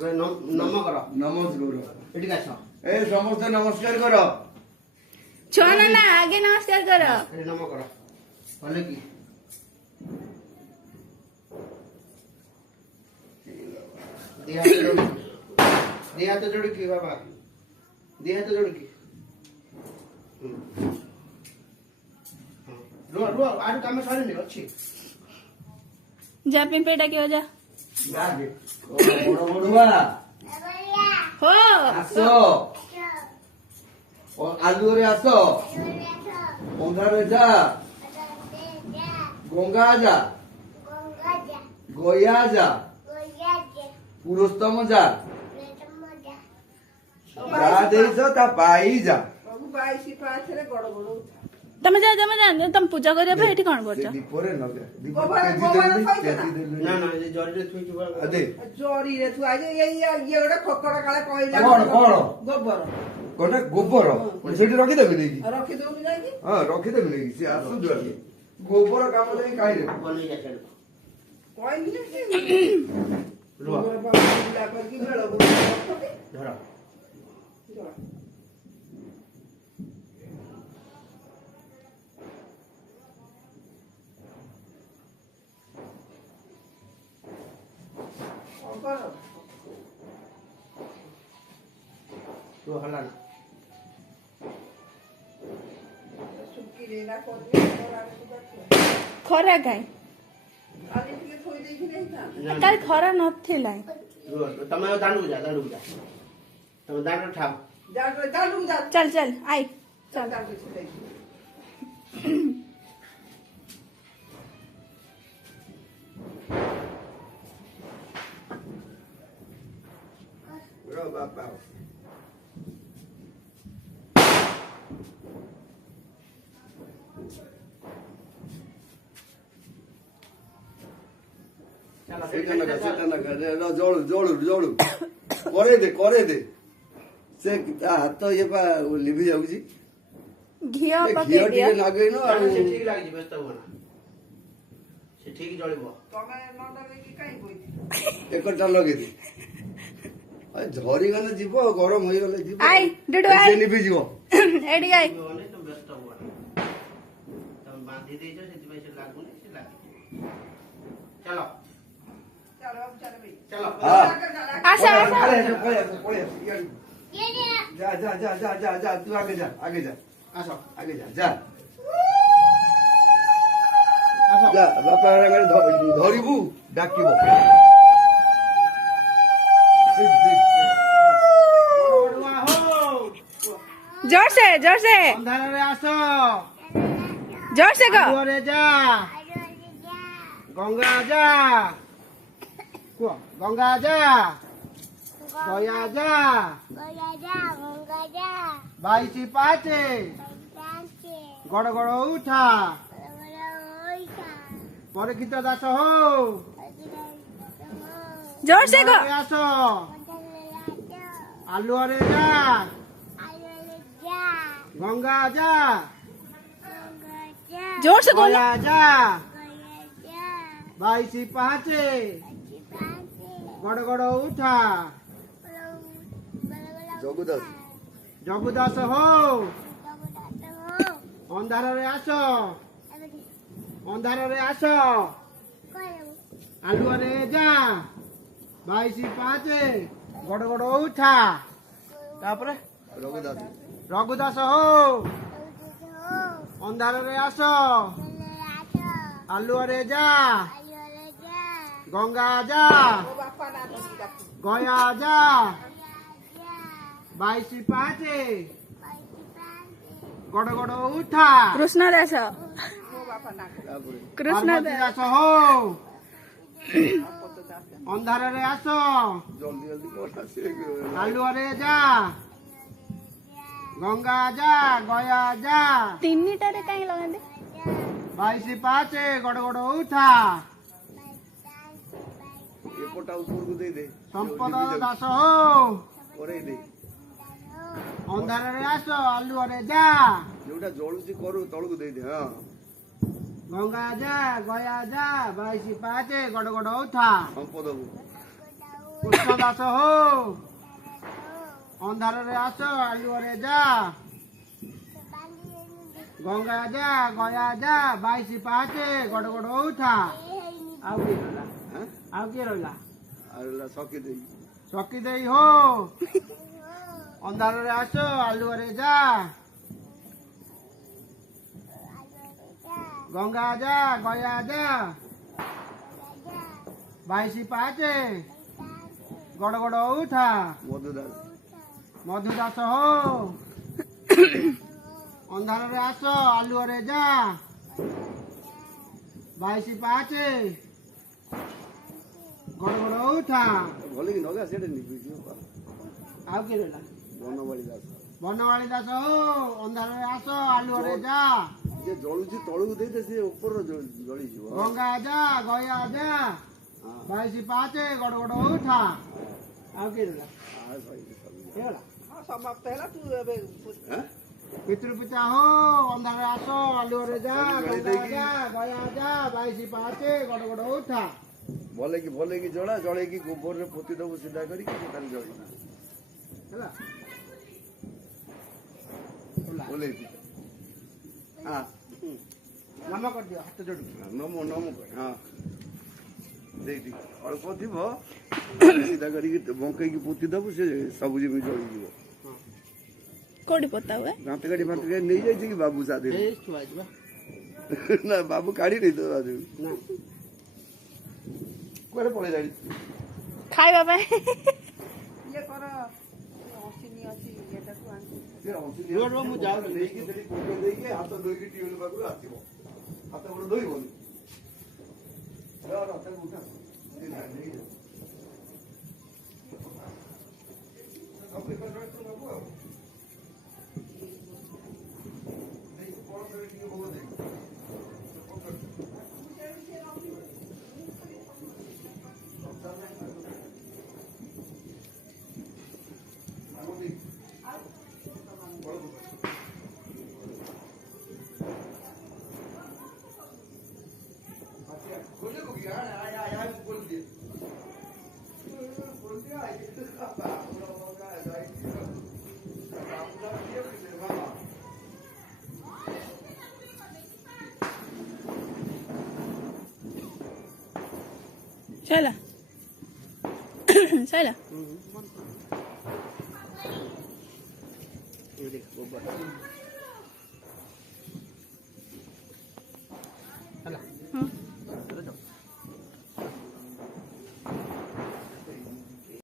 এবার নম কর নমস্কার এদিকে আস এই সমস্ত নমস্কার করো ছোয়া না না আগে নমস্কার করো এই নম কর বলে কি दिया तो जोड़ की बाबा दिया तो जोड़ की रुआ रुआ आरु काम सारे नहीं अच्छी जा पिन पेटा के हो जा যা দে বড় বড়ুয়া हो আসো ও আলুরে আসো পঙ্গারে যা গঙ্গা যা গয়া যা পুরুষতম যা যা দেইছ তা পাই যা तमे जा तम पूजा करिया पे एठी कोन करछ দীপরে নগে ना ना ये जोड़ी रे तुई जुवा আদে জরি রে তু আজ এই ইয়ে ওটা খকড়া কালে কইলা কোন কোন গোবর কোন গোবর সেটি রখি দেবে নাকি রখি দউনি যাইকি হ্যাঁ রখি দেবে নাকি সে আসু দুয়াকে গোবর কাম দেই কাইরে बने जा चल কইনি रुआ গোবর বাবা কর কি মেলো धरा तो हला সুকি রে না করবি खरा गाय আলি থেকে থই দেখি নাই না काल खरा नथिला रुआ तमे दांडू जा तमे दांडू ठाप জালু যা चल चल आई চল দাঁড়ু ছুটাই रो बापा चला সেটা না জড়ু জড়ু জড়ু করে দে সে তা হাত ইয়ে পা লিভি যাଉଛି घिया ঘিଅ पके दिया ଟିକେ ଲଗେଇନ ଆଉ से ठीक लाग जी व्यस्त होना से ठीक जळिबो তবে নটা দেখি কাই কইছি একটা লগেই দে ঝরি গলে ଯିବ ଗରମ ହେଇଗଲେ ଯିବ आई डुडु ସେ आई লিଭି ଯିବ एडी आई होने तुम व्यस्त होना तुम बांधी देजो से से लागुनी से लागी चलो চলো চলো ভাই चलो হ্যাঁ आशा आशा পড়ে যা তুই আগে যা आसो আগে যা आसो যা বাপা আগে ধরিবু ডাকিব बड़ुआ हो जोर से अंधारा रे आसो जोर से गो रे जा गंगा जा को गंगा जा गया जा बाईसी पाचे गड़ गड़ उठा परीक्षित दास हो जोर से गो आसो आलू रे जा गंगा जा जोर से बोलो गया जा बाईसी पाचे गड़ गड़ उठा জগুদাস जगुदास हो अंधार रे आसो अंधार रे आसो आलू रे जा बाईसी पाचे गड़ गड़ उठा तापरे রঘুদাস रघुदास हो अंधार रे आसो आलू रे जा गंगा जा ও বাপা না ধরি ডাকি गया जा बाईसी पाचे गड़ गड़ उठा कृष्ण दास ও বাপা না তারপরে कृष्ण पार्वती दास दास हो কত দাস अंधार रे आसो জলদি জলদি কর সে आलू रे जा गंगा जा गया जा ତିନିଟାରେ କାଇଁ ଲଗାନ୍ତି बाईसी पाचे गड़ गड़ उठा ଏପଟା ଉପରକୁ ଦେଇ ଦେ संपद दास हो କରେଇ ଦେ अंधार रे आसो आलू रे जा ଯୋଉଟା ଜଳୁଛି କରୁ ତଳକୁ ଦେଇ ଦେ ହଁ गंगा जा गया जा बाईसी पाचे गड़ गड़ उठा ସମ୍ପଦକୁ কৃষ্ণ দাস হো ଅନ୍ଧାରରେ ଆସ ଆଲୁଅରେ ଯା ଗଙ୍ଗା ଯା ଗୟା ଯା 22 ପାହାଚେ ଗଡ ଗଡ ହଉଥା। ଆଉ କିଏ ରହିଲା? ଆଉ କିଏ ରହିଲା? ସକି ଦେଇ ଚକି ଦେଇ ହୋ ଅନ୍ଧାରରେ ଆସ ଆଲୁଅରେ ଯା ଗଙ୍ଗା ଯା ଗୟା ଯା 22 ପାହାଚେ ଗଡ ଗଡ ହଉଥା। ମଧୁ ଦାସ ମଧୁ ଦାସ ହୋ ଅନ୍ଧାରରେ ଆସ ଆଲୁଅରେ ଯା 22 ପାହାଚେ ଗଡ ଗଡ ହଉଥା। ଭଲ କି ନଗା ସେଟା ନିଭିଯିବ। ଆଉ କିଏ ରହିଲା? ବନମାଳି ଦାସ ବନମାଳି ଦାସ ହୋ ଅନ୍ଧାରରେ ଆସ ଆଲୁଅରେ ଯା ଯେ ଜଳୁଛି ତଳକୁ ଦେଇତେ ସେ ଉପର ଜଳିଯିବ। ଗଙ୍ଗା ଯା ଗୟା ଯା 22 ପାହାଚେ ଗଡ ଗଡ ହଉଥା। ଆଉ କିଏ ରହିଲା? ହେଇଗଲା। ହଁ ସମାପ୍ତ ହେଲା ତୁ ଏବେ ପିତୃ ପିତା ହୋ ଅନ୍ଧାରରେ ଆସ ଆଲୁଅରେ ଯା ଗଙ୍ଗା ଯା ଗୟା ଯା 22 ପାହାଚେ ଗଡ ଗଡ ହଉଥା। ଭଲ କି ଜଳା ଜଳେଇକି ଗୋବରରେ ପୋତି ଦବୁ ସିଧା କରିକି ସେ ତାର ଜଳିବ। ହେଲା ଭଲେଇ ହଁ ନାମ କରିଦିଅ ହାତ ଯୋଡୁ ନମ କରେ ହଁ ଦେଇଠି ଅଳ୍ପ ଥିବ ସିଧା କରିକି ବଙ୍କେଇକି ପୋତି ଦବୁ ସେ ସବୁ ଯେମିତି ଜଳିଯିବ। କୋଉଠି ପୋତା ହୁଏ? ଦାନ୍ତ କାଠି ନେଇଯାଇଛି କି ବାବୁ ସାଥେ? ନା ବାବୁ କାଢି ନେଇ ତ କୁଆଡେ ପଳେଇଲାଣି ଖାଇବା ପାଇଁ। ଇଏ କର ଅସିନି ଅଛି ଇଏଟାକୁ ଆଣି ମୁଁ ଯାଉଛି ନେଇକି ସେଠି ପକେଇ ଦେଇକି ହାତ ଧୋଇକି ଟ୍ୟୁବଲ ପାଖରୁ ଆସିବ। ହାତ ଗୋଡ ଧୋଇବନି। ଉଠା ସଇଲା ସଇଲା। ଦେଖ